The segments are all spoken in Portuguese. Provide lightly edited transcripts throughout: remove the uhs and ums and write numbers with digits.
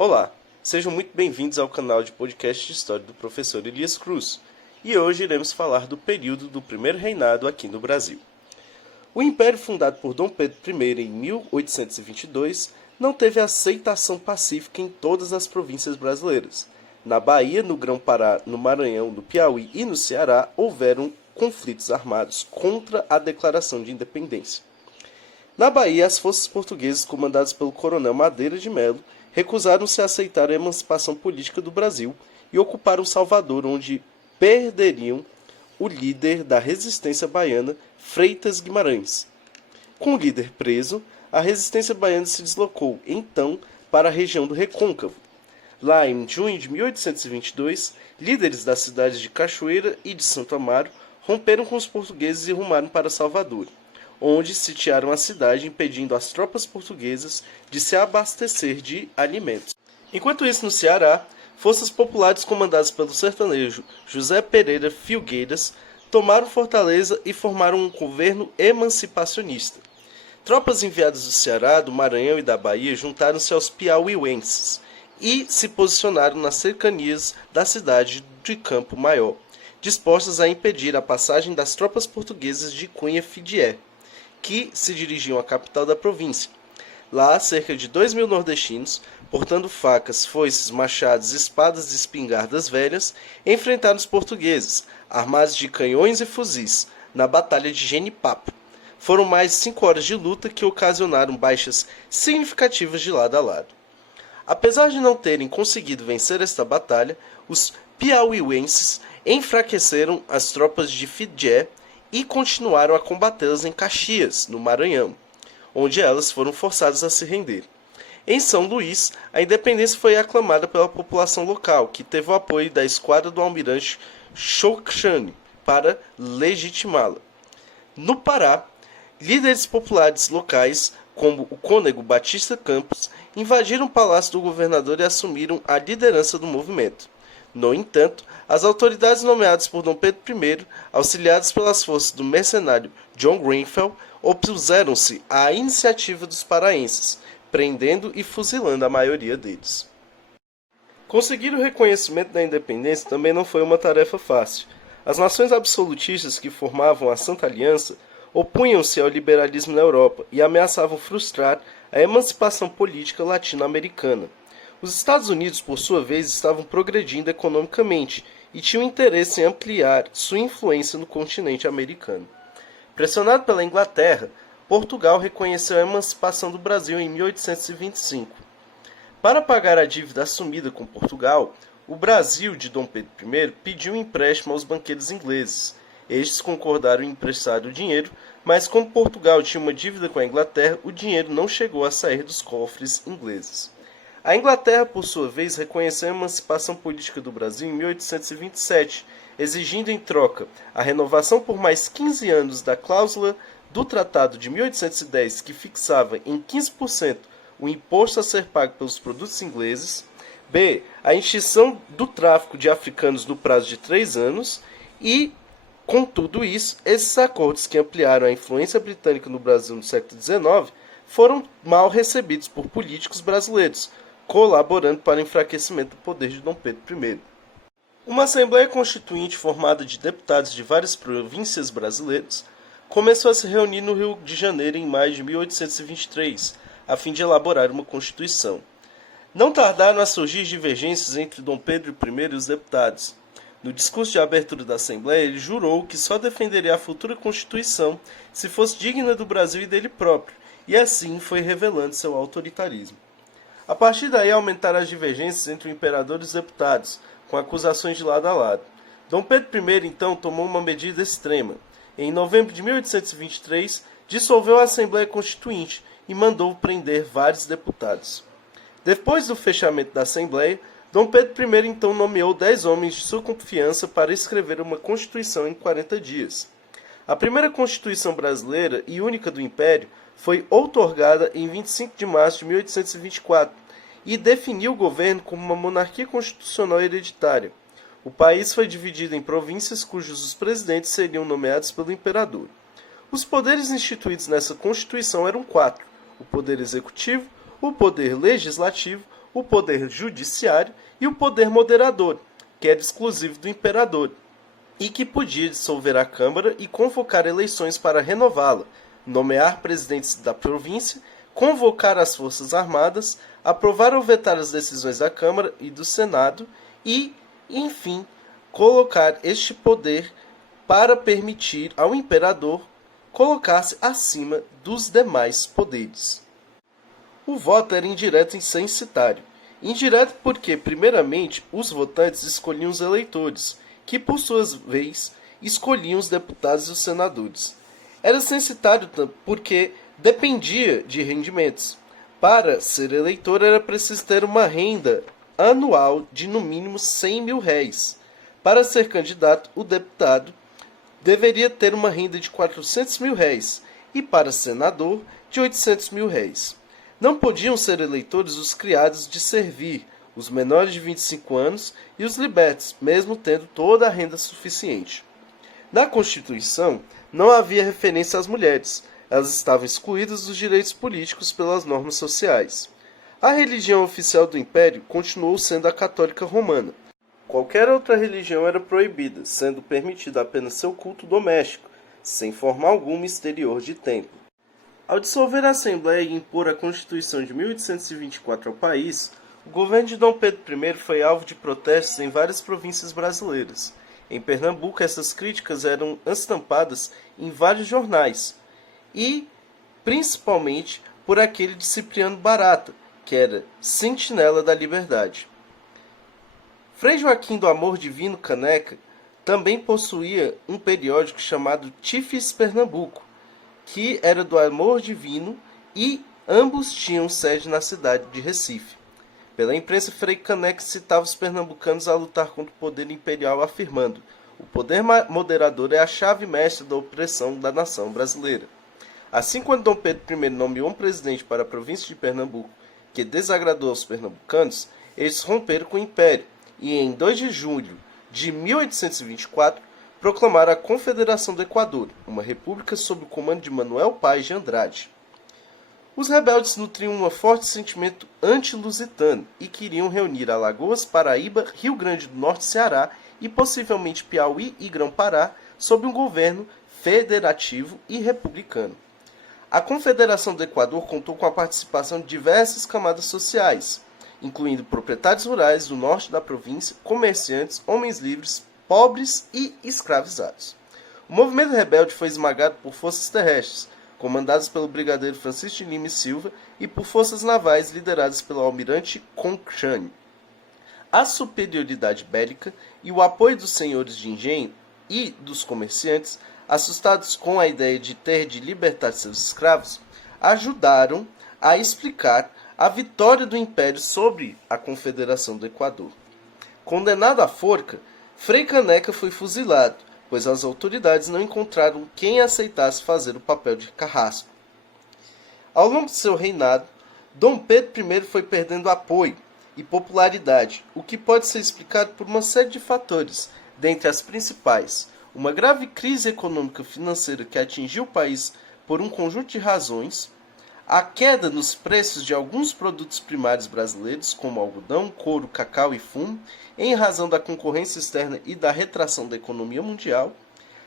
Olá, sejam muito bem-vindos ao canal de podcast de história do professor Elias Cruz, e hoje iremos falar do período do primeiro reinado aqui no Brasil. O império fundado por Dom Pedro I em 1822 não teve aceitação pacífica em todas as províncias brasileiras. Na Bahia, no Grão-Pará, no Maranhão, no Piauí e no Ceará houveram conflitos armados contra a declaração de independência. Na Bahia, as forças portuguesas, comandadas pelo coronel Madeira de Melo, recusaram-se a aceitar a emancipação política do Brasil e ocuparam Salvador, onde perderiam o líder da resistência baiana, Freitas Guimarães. Com o líder preso, a resistência baiana se deslocou, então, para a região do Recôncavo. Lá em junho de 1822, líderes das cidades de Cachoeira e de Santo Amaro romperam com os portugueses e rumaram para Salvador, onde sitiaram a cidade, impedindo as tropas portuguesas de se abastecer de alimentos. Enquanto isso, no Ceará, forças populares comandadas pelo sertanejo José Pereira Filgueiras tomaram Fortaleza e formaram um governo emancipacionista. Tropas enviadas do Ceará, do Maranhão e da Bahia juntaram-se aos piauienses e se posicionaram nas cercanias da cidade de Campo Maior, dispostas a impedir a passagem das tropas portuguesas de Cunha Fidié, que se dirigiam à capital da província. Lá, cerca de 2.000 nordestinos, portando facas, foices, machados, espadas e espingardas velhas, enfrentaram os portugueses, armados de canhões e fuzis, na Batalha de Genipapo. Foram mais de 5 horas de luta que ocasionaram baixas significativas de lado a lado. Apesar de não terem conseguido vencer esta batalha, os piauienses enfraqueceram as tropas de Fidié e continuaram a combatê-las em Caxias, no Maranhão, onde elas foram forçadas a se render. Em São Luís, a independência foi aclamada pela população local, que teve o apoio da esquadra do almirante Xoxane para legitimá-la. No Pará, líderes populares locais, como o cônego Batista Campos, invadiram o palácio do governador e assumiram a liderança do movimento. No entanto, as autoridades nomeadas por Dom Pedro I, auxiliadas pelas forças do mercenário John Grenfell, opuseram-se à iniciativa dos paraenses, prendendo e fuzilando a maioria deles. Conseguir o reconhecimento da independência também não foi uma tarefa fácil. As nações absolutistas que formavam a Santa Aliança opunham-se ao liberalismo na Europa e ameaçavam frustrar a emancipação política latino-americana. Os Estados Unidos, por sua vez, estavam progredindo economicamente e tinham interesse em ampliar sua influência no continente americano. Pressionado pela Inglaterra, Portugal reconheceu a emancipação do Brasil em 1825. Para pagar a dívida assumida com Portugal, o Brasil de Dom Pedro I pediu um empréstimo aos banqueiros ingleses. Estes concordaram em emprestar o dinheiro, mas como Portugal tinha uma dívida com a Inglaterra, o dinheiro não chegou a sair dos cofres ingleses. A Inglaterra, por sua vez, reconheceu a emancipação política do Brasil em 1827, exigindo em troca a renovação por mais 15 anos da cláusula do Tratado de 1810, que fixava em 15% o imposto a ser pago pelos produtos ingleses, b. a extinção do tráfico de africanos no prazo de 3 anos e, com tudo isso, esses acordos que ampliaram a influência britânica no Brasil no século XIX foram mal recebidos por políticos brasileiros, colaborando para o enfraquecimento do poder de Dom Pedro I. Uma Assembleia Constituinte formada de deputados de várias províncias brasileiras começou a se reunir no Rio de Janeiro em maio de 1823, a fim de elaborar uma Constituição. Não tardaram a surgir divergências entre Dom Pedro I e os deputados. No discurso de abertura da Assembleia, ele jurou que só defenderia a futura Constituição se fosse digna do Brasil e dele próprio, e assim foi revelando seu autoritarismo. A partir daí aumentaram as divergências entre o imperador e os deputados, com acusações de lado a lado. Dom Pedro I, então, tomou uma medida extrema. Em novembro de 1823, dissolveu a Assembleia Constituinte e mandou prender vários deputados. Depois do fechamento da Assembleia, Dom Pedro I, então, nomeou 10 homens de sua confiança para escrever uma Constituição em 40 dias. A primeira Constituição brasileira e única do Império foi outorgada em 25 de março de 1824 e definiu o governo como uma monarquia constitucional hereditária. O país foi dividido em províncias cujos os presidentes seriam nomeados pelo imperador. Os poderes instituídos nessa Constituição eram 4: o poder executivo, o poder legislativo, o poder judiciário e o poder moderador, que era exclusivo do imperador, e que podia dissolver a Câmara e convocar eleições para renová-la, nomear presidentes da província, convocar as Forças Armadas, aprovar ou vetar as decisões da Câmara e do Senado e, enfim, colocar este poder para permitir ao imperador colocar-se acima dos demais poderes. O voto era indireto e censitário. Indireto porque, primeiramente, os votantes escolhiam os eleitores, que por sua vez escolhiam os deputados e os senadores. Era censitário porque dependia de rendimentos. Para ser eleitor era preciso ter uma renda anual de no mínimo 100 mil réis. Para ser candidato, o deputado deveria ter uma renda de 400 mil réis e para senador de 800 mil réis. Não podiam ser eleitores os criados de servir, os menores de 25 anos e os libertos, mesmo tendo toda a renda suficiente. Na Constituição, não havia referência às mulheres. Elas estavam excluídas dos direitos políticos pelas normas sociais. A religião oficial do Império continuou sendo a católica romana. Qualquer outra religião era proibida, sendo permitido apenas seu culto doméstico, sem forma alguma exterior de templo. Ao dissolver a Assembleia e impor a Constituição de 1824 ao país, o governo de Dom Pedro I foi alvo de protestos em várias províncias brasileiras. Em Pernambuco, essas críticas eram estampadas em vários jornais, e principalmente por aquele de Cipriano Barata, que era Sentinela da Liberdade. Frei Joaquim do Amor Divino Caneca também possuía um periódico chamado Tifes Pernambuco, que era do Amor Divino, e ambos tinham sede na cidade de Recife. Pela imprensa, Frei Caneca citava os pernambucanos a lutar contra o poder imperial, afirmando: o poder moderador é a chave mestra da opressão da nação brasileira. Assim, quando Dom Pedro I nomeou um presidente para a província de Pernambuco que desagradou aos pernambucanos, eles romperam com o Império e, em 2 de julho de 1824, proclamaram a Confederação do Equador, uma república sob o comando de Manuel Paes de Andrade. Os rebeldes nutriam um forte sentimento anti-lusitano e queriam reunir Alagoas, Paraíba, Rio Grande do Norte, Ceará e possivelmente Piauí e Grão-Pará sob um governo federativo e republicano. A Confederação do Equador contou com a participação de diversas camadas sociais, incluindo proprietários rurais do norte da província, comerciantes, homens livres, pobres e escravizados. O movimento rebelde foi esmagado por forças terrestres, comandadas pelo brigadeiro Francisco de Lima e Silva, e por forças navais lideradas pelo almirante Conchane. A superioridade bélica e o apoio dos senhores de engenho e dos comerciantes, assustados com a ideia de ter de libertar seus escravos, ajudaram a explicar a vitória do Império sobre a Confederação do Equador. Condenado à forca, Frei Caneca foi fuzilado, pois as autoridades não encontraram quem aceitasse fazer o papel de carrasco. Ao longo de seu reinado, Dom Pedro I foi perdendo apoio e popularidade, o que pode ser explicado por uma série de fatores, dentre as principais: uma grave crise econômica financeira que atingiu o país por um conjunto de razões, a queda nos preços de alguns produtos primários brasileiros, como algodão, couro, cacau e fumo, em razão da concorrência externa e da retração da economia mundial,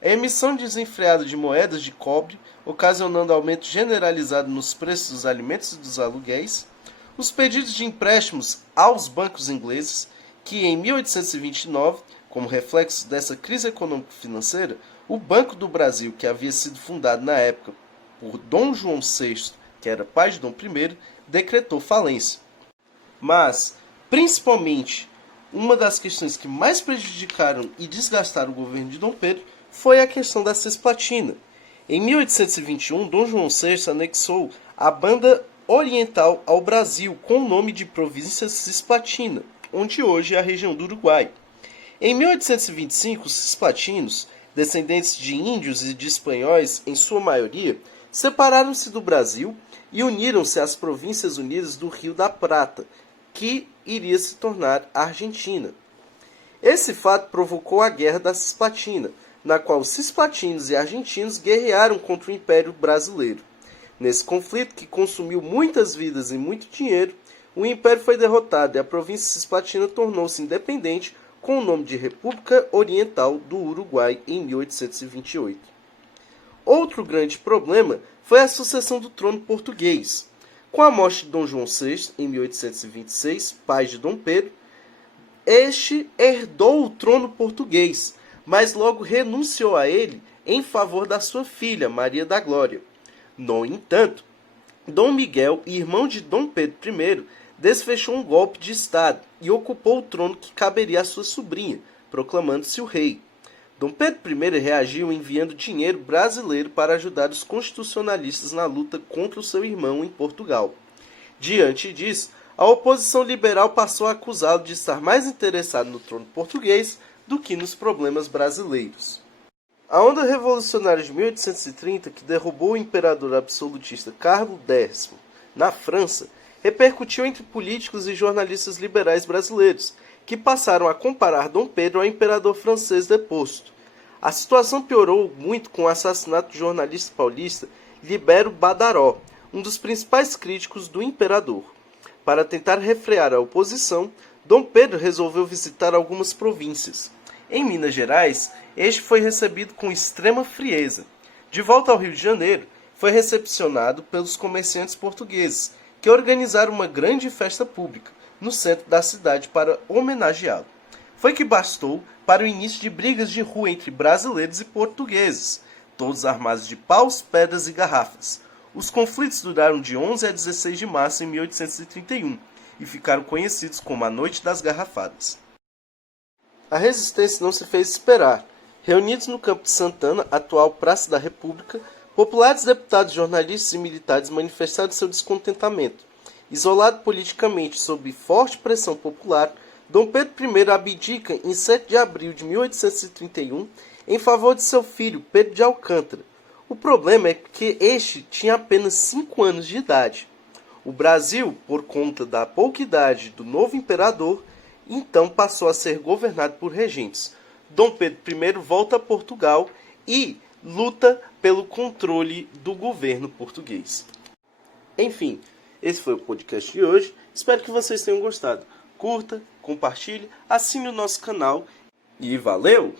a emissão desenfreada de moedas de cobre, ocasionando aumento generalizado nos preços dos alimentos e dos aluguéis, os pedidos de empréstimos aos bancos ingleses, que em 1829, como reflexo dessa crise econômico-financeira, o Banco do Brasil, que havia sido fundado na época por Dom João VI, que era pai de Dom I, decretou falência. Mas, principalmente, uma das questões que mais prejudicaram e desgastaram o governo de Dom Pedro foi a questão da cisplatina. Em 1821, Dom João VI anexou a banda oriental ao Brasil com o nome de Província Cisplatina, onde hoje é a região do Uruguai. Em 1825, os cisplatinos, descendentes de índios e de espanhóis em sua maioria, separaram-se do Brasil e uniram-se às Províncias Unidas do Rio da Prata, que iria se tornar a Argentina. Esse fato provocou a Guerra da Cisplatina, na qual os cisplatinos e argentinos guerrearam contra o Império Brasileiro. Nesse conflito, que consumiu muitas vidas e muito dinheiro, O Império foi derrotado e a província cisplatina tornou-se independente com o nome de República Oriental do Uruguai em 1828. Outro grande problema foi a sucessão do trono português. Com a morte de Dom João VI, em 1826, pai de Dom Pedro, este herdou o trono português, mas logo renunciou a ele em favor da sua filha, Maria da Glória. No entanto, Dom Miguel, irmão de Dom Pedro I, desfechou um golpe de Estado e ocupou o trono que caberia à sua sobrinha, proclamando-se o rei. Dom Pedro I reagiu enviando dinheiro brasileiro para ajudar os constitucionalistas na luta contra o seu irmão em Portugal. Diante disso, a oposição liberal passou a acusá-lo de estar mais interessado no trono português do que nos problemas brasileiros. A onda revolucionária de 1830, que derrubou o imperador absolutista Carlos X na França, repercutiu entre políticos e jornalistas liberais brasileiros, que passaram a comparar Dom Pedro ao imperador francês deposto. A situação piorou muito com o assassinato do jornalista paulista Libério Badaró, um dos principais críticos do imperador. Para tentar refrear a oposição, Dom Pedro resolveu visitar algumas províncias. Em Minas Gerais, este foi recebido com extrema frieza. De volta ao Rio de Janeiro, foi recepcionado pelos comerciantes portugueses, que organizaram uma grande festa pública no centro da cidade para homenageá-lo. Foi que bastou para o início de brigas de rua entre brasileiros e portugueses, todos armados de paus, pedras e garrafas. Os conflitos duraram de 11 a 16 de março de 1831 e ficaram conhecidos como a Noite das Garrafadas. A resistência não se fez esperar. Reunidos no Campo de Santana, atual Praça da República, populares deputados, jornalistas e militares manifestaram seu descontentamento. Isolado politicamente sob forte pressão popular, Dom Pedro I abdica em 7 de abril de 1831 em favor de seu filho Pedro de Alcântara. O problema é que este tinha apenas 5 anos de idade. O Brasil, por conta da pouca idade do novo imperador, então passou a ser governado por regentes. Dom Pedro I volta a Portugal e luta pelo controle do governo português. Enfim, esse foi o podcast de hoje. Espero que vocês tenham gostado. Curta, compartilhe, assine o nosso canal e valeu!